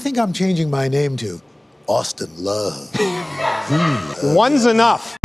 think I'm changing my name to Austin Love. One's enough.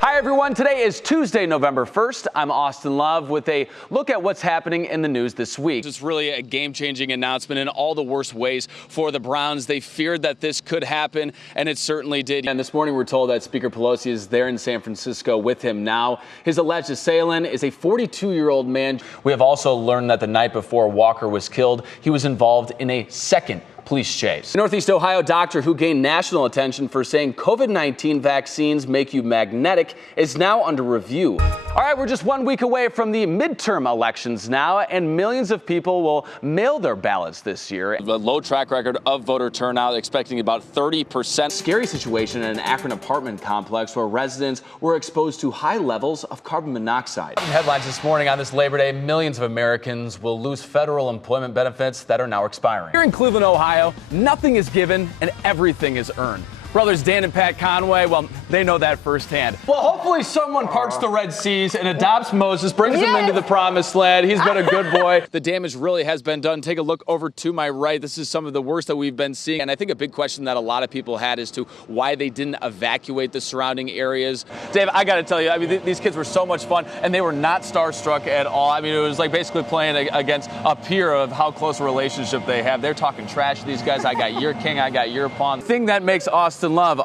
Hi everyone, today is Tuesday, November 1st. I'm Austin Love with a look at what's happening in the news this week. It's really a game-changing announcement in all the worst ways for the Browns. They feared that this could happen, and it certainly did. And this morning we're told that Speaker Pelosi is there in San Francisco with him now. His alleged assailant is a 42-year-old man. We have also learned that the night before Walker was killed, he was involved in a second police chase. A Northeast Ohio doctor who gained national attention for saying COVID-19 vaccines make you magnetic is now under review. All right, we're just 1 week away from the midterm elections now, and millions of people will mail their ballots this year. A low track record of voter turnout, expecting about 30%. Scary situation in an Akron apartment complex where residents were exposed to high levels of carbon monoxide. Headlines this morning on this Labor Day, millions of Americans will lose federal employment benefits that are now expiring. Here in Cleveland, Ohio, nothing is given and everything is earned. Brothers Dan and Pat Conway, well, they know that firsthand. Well, hopefully someone parts the Red Seas and adopts Moses, brings him into the promised land. He's been a good boy. The damage really has been done. Take a look over to my right. This is some of the worst that we've been seeing. And I think a big question that a lot of people had as to why they didn't evacuate the surrounding areas. Dave, I got to tell you, I mean, these kids were so much fun, and they were not starstruck at all. I mean, it was like basically playing against a peer of how close a relationship they have. They're talking trash to these guys. I got your king, I got your pawn. The thing that makes Austin Love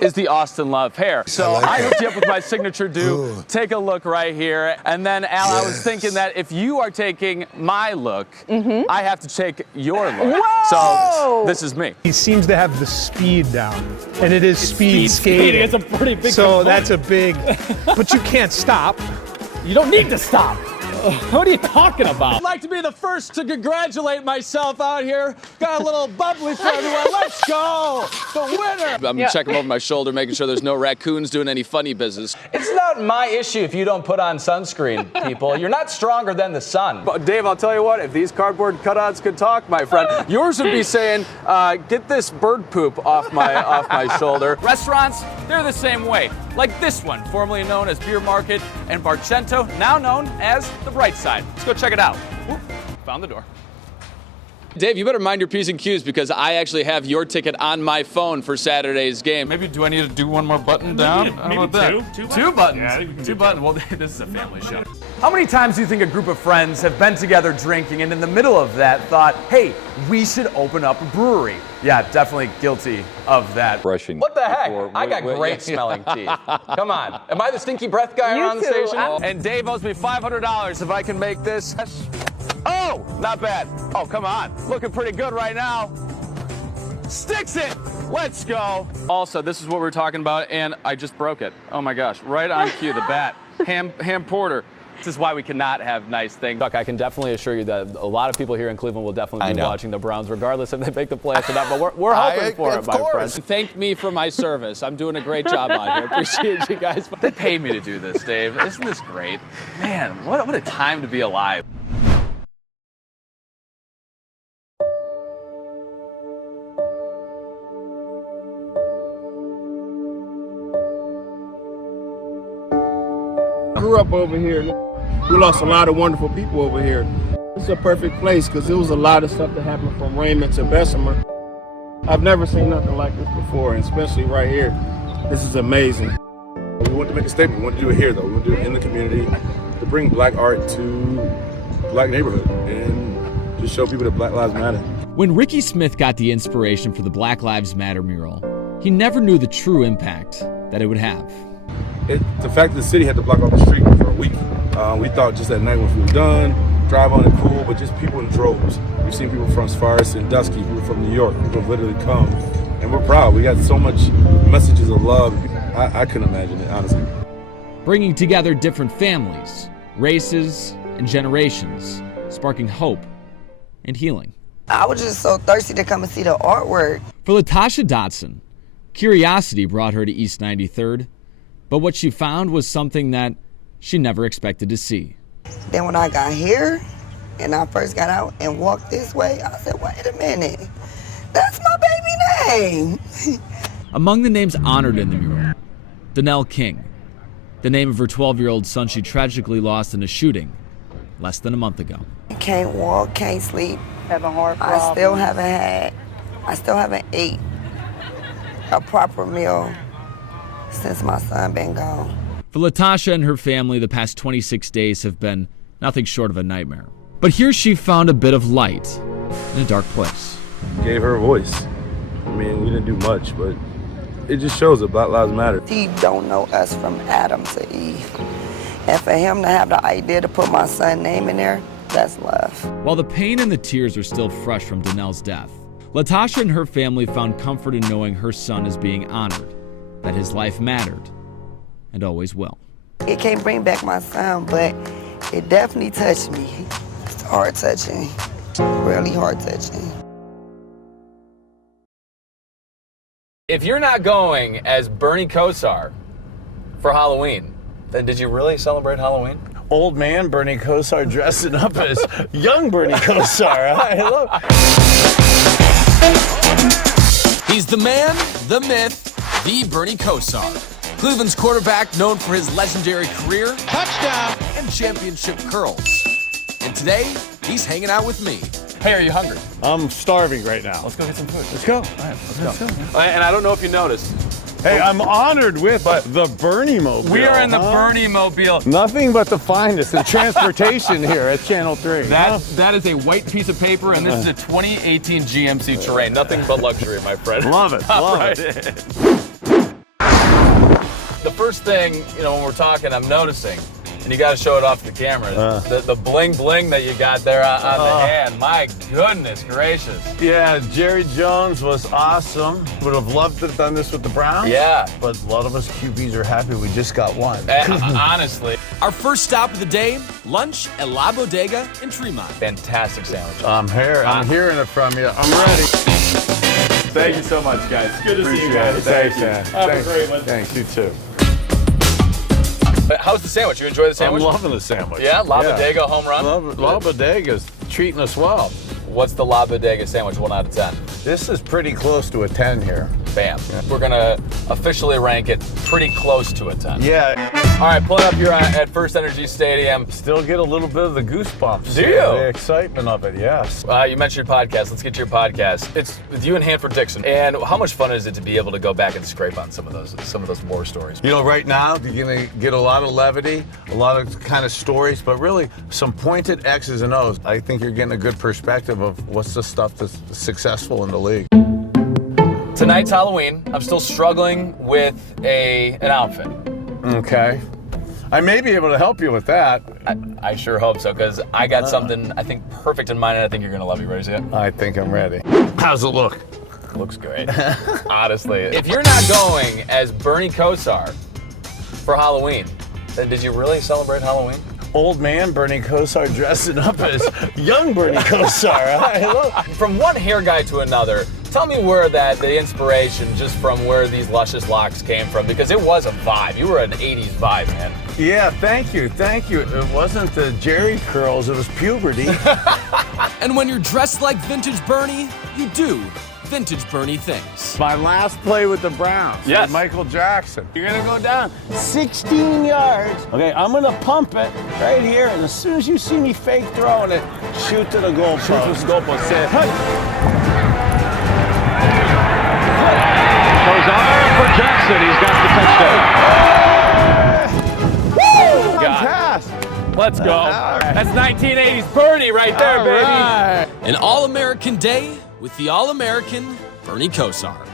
is the Austin Love hair. So I hooked you up with my signature do. Take a look right here. And then, Al, I was thinking that if you are taking my look, I have to take your look. Whoa! So this is me. He seems to have the speed down, and it is speed skating. It's a pretty big So component. that's a big, but you can't stop. You don't need to stop. What are you talking about? I'd like to be the first to congratulate myself out here. Got a little bubbly for everyone. Let's go! The winner! I'm checking over my shoulder, making sure there's no raccoons doing any funny business. It's not my issue if you don't put on sunscreen, people. You're not stronger than the sun. But Dave, I'll tell you what, if these cardboard cutouts could talk, my friend, yours would be saying, get this bird poop off my shoulder. Restaurants, they're the same way. Like this one, formerly known as Beer Market and Barcento, now known as the Bright Side. Let's go check it out. Oop, found the door. Dave, you better mind your P's and Q's because I actually have your ticket on my phone for Saturday's game. Maybe do I need to do one more button down? How about that? Two buttons. Yeah, I think we can Two do buttons. Well, this is a family show. How many times do you think a group of friends have been together drinking and in the middle of that thought, hey, we should open up a brewery? Yeah, definitely guilty of that. Brushing. What the heck? before- I got great smelling teeth. Come on. Am I the stinky breath guy around the station? And Dave owes me $500 if I can make this. Oh, not bad. Oh, come on. Looking pretty good right now. Sticks it. Let's go. Also, this is what we're talking about, and I just broke it. Oh my gosh, right on cue, the bat. Ham porter. This is why we cannot have nice things. Look, I can definitely assure you that a lot of people here in Cleveland will definitely be watching the Browns, regardless if they make the playoffs or not. But we're hoping for it, my friend. Thank me for my service. I'm doing a great job out here. Appreciate you guys. They paid me to do this, Dave. Isn't this great? Man, what a time to be alive. Grew up over here. We lost a lot of wonderful people over here. It's a perfect place because there was a lot of stuff that happened from Raymond to Bessemer. I've never seen nothing like this before, and especially right here. This is amazing. We want to make a statement. We want to do it here, though. We want to do it in the community to bring black art to black neighborhood and just show people that Black Lives Matter. When Ricky Smith got the inspiration for the Black Lives Matter mural, he never knew the true impact that it would have. The fact that the city had to block off the street for a week, we thought just that night once we were done, drive on it cool, but just people in droves. We've seen people from Sparks and Dusky, people from New York, people have literally come, and we're proud. We got so much messages of love. I couldn't imagine it, honestly. Bringing together different families, races, and generations, sparking hope and healing. I was just so thirsty to come and see the artwork. For Latasha Dotson, curiosity brought her to East 93rd, but what she found was something that she never expected to see. Then when I got here and I first got out and walked this way, I said, wait a minute, that's my baby name. Among the names honored in the mural, Donnell King, the name of her 12-year-old son she tragically lost in a shooting less than a month ago. Can't walk, can't sleep. Having heart problems. I still haven't ate a proper meal since my son been gone. For Latasha and her family, the past 26 days have been nothing short of a nightmare. But here she found a bit of light in a dark place. Gave her a voice. I mean, we didn't do much, but it just shows that Black Lives Matter. He don't know us from Adam to Eve. And for him to have the idea to put my son's name in there, that's love. While the pain and the tears are still fresh from Donnell's death, Latasha and her family found comfort in knowing her son is being honored, that his life mattered, and always will. It can't bring back my son, but it definitely touched me. It's heart touching, really heart touching. If you're not going as Bernie Kosar for Halloween, then did you really celebrate Halloween? Old man Bernie Kosar dressing up as young Bernie Kosar. I love He's the man, the myth, the Bernie Kosar. Cleveland's quarterback known for his legendary career, touchdown, and championship curls. And today, he's hanging out with me. Hey, are you hungry? I'm starving right now. Let's go get some food. Let's go. All right, let's go. And I don't know if you noticed. Hey, I'm honored with the Bernie Mobile. We are in the Bernie Mobile. Nothing but the finest in transportation here at Channel 3. That is a white piece of paper, and this is a 2018 GMC Terrain. Nothing but luxury, my friend. Love it. Love it. The first thing, when we're talking, I'm noticing, and you got to show it off the camera, the bling bling that you got there on the hand. My goodness gracious. Yeah, Jerry Jones was awesome. Would have loved to have done this with the Browns. Yeah. But a lot of us QBs are happy we just got one. Honestly. Our first stop of the day, lunch at La Bodega in Tremont. Fantastic sandwich. I'm here. I'm hearing it from you. I'm ready. Thank you so much, guys. It's good to see you guys. Thanks, man. Have a great one. Thanks, you too. How's the sandwich? You enjoy the sandwich? I'm loving the sandwich. Yeah, La Bodega home run? La Bodega's treating us well. What's the La Bodega sandwich, 1 out of 10? This is pretty close to a 10 here. Bam. We're going to officially rank it pretty close to a 10. Yeah. All right, pulling up here at First Energy Stadium. Still get a little bit of the goosebumps. Do you? The excitement of it, yes. You mentioned your podcast. Let's get to your podcast. It's with you and Hanford Dixon. And how much fun is it to be able to go back and scrape on some of those war stories? Right now, you're going to get a lot of levity, a lot of kind of stories, but really some pointed X's and O's. I think you're getting a good perspective of what's the stuff that's successful in the league. Tonight's Halloween. I'm still struggling with an outfit. Okay. I may be able to help you with that. I sure hope so, because I got something I think perfect in mind, and I think you're going to love it. You ready to see it? I think I'm ready. How's it look? Looks great. Honestly. If you're not going as Bernie Kosar for Halloween, then did you really celebrate Halloween? Old man Bernie Kosar dressing up as young Bernie Kosar. From one hair guy to another, tell me where the inspiration just from where these luscious locks came from, because it was a vibe. You were an 80s vibe, man. Yeah, thank you. It wasn't the Jerry curls, it was puberty. And when you're dressed like vintage Bernie, you do vintage Bernie things. My last play with the Browns. Yes. With Michael Jackson. You're going to go down 16 yards. Okay, I'm going to pump it right here, and as soon as you see me fake throwing it, shoot to the goal post. Shoot to the goal post. Say it. Goes on for Jackson. He's got the touchdown. Woo! Pass. Let's go. That's 1980s Bernie right there, baby. An All-American day with the All-American Bernie Kosar.